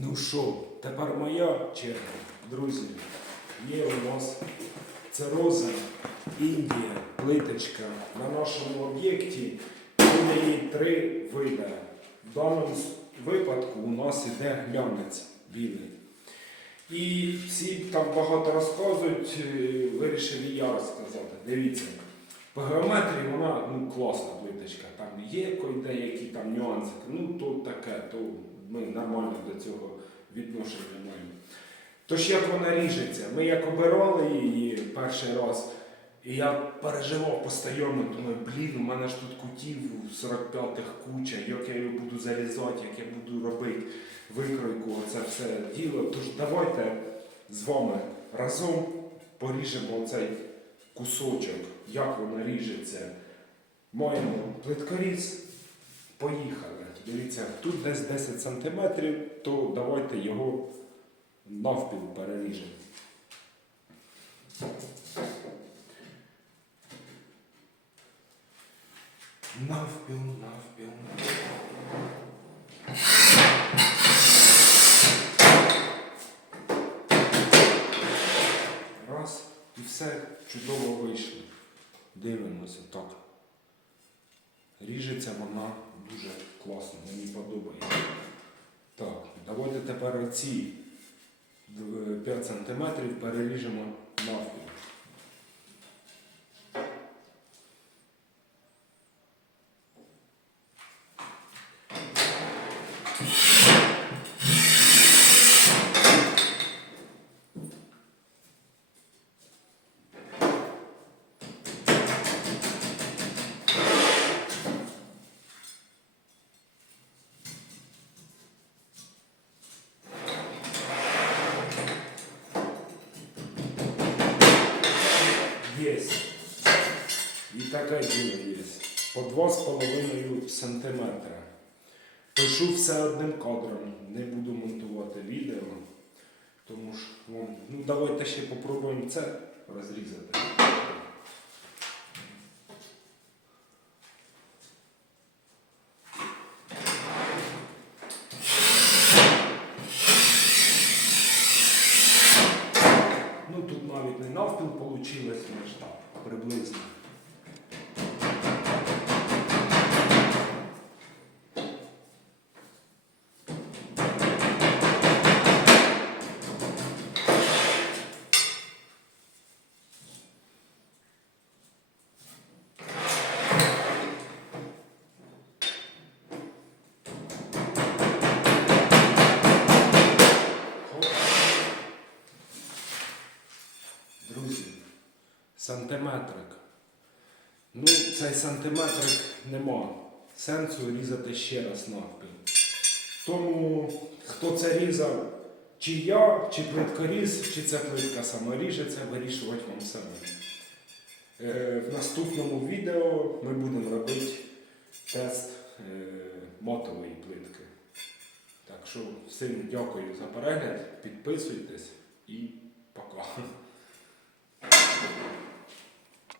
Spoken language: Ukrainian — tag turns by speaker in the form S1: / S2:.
S1: Ну що, тепер моя черга, друзі. Є у нас цироза, Індія, плиточка. На нашому об'єкті буде її три види. В даному випадку у нас іде глянець білий. І всі там багато розказують, е, вирішив і я розказати. Дивіться, по геометрії вона ну, класна плиточка. Там є деякі там нюанси. Ну то таке, то ми нормально до цього відношення маємо. Тож як вона ріжеться? Ми як обирали її перший раз, і я переживав постійно, думаю, блін, у мене ж тут кутів 45-х куча, як я його буду зарізати, як я буду робити викройку, оце все діло. Тож давайте з вами разом поріжемо цей кусочок, як вона ріжеться. Маємо плиткоріз. Поїхали. Дивіться, тут десь 10 см, то давайте його навпіл переріжемо. Навпіл, навпіл, навпіл. Раз, і все чудово вийшло. Дивимося так. Ріжеться вона дуже класно, мені подобається. Так, давайте тепер ці 5 см переріжемо навпіл. Есть. І таке є. По 2,5 см. Пишу все одним кадром, не буду монтувати відео. Тому ж, ну, давайте ще попробуємо це розрізати. Ну тут навіть не навпіл вийшло, так, приблизно. Друзі, сантиметрик. Ну, цей сантиметрик нема. Сенсу різати ще раз навпіл. Тому, хто це різав, чи я, чи плиткоріз, чи ця плитка сама ріжеться, вирішувати вам самим. Е, в наступному відео ми будемо робити тест е, мотової плитки. Так що всім дякую за перегляд, підписуйтесь і пока.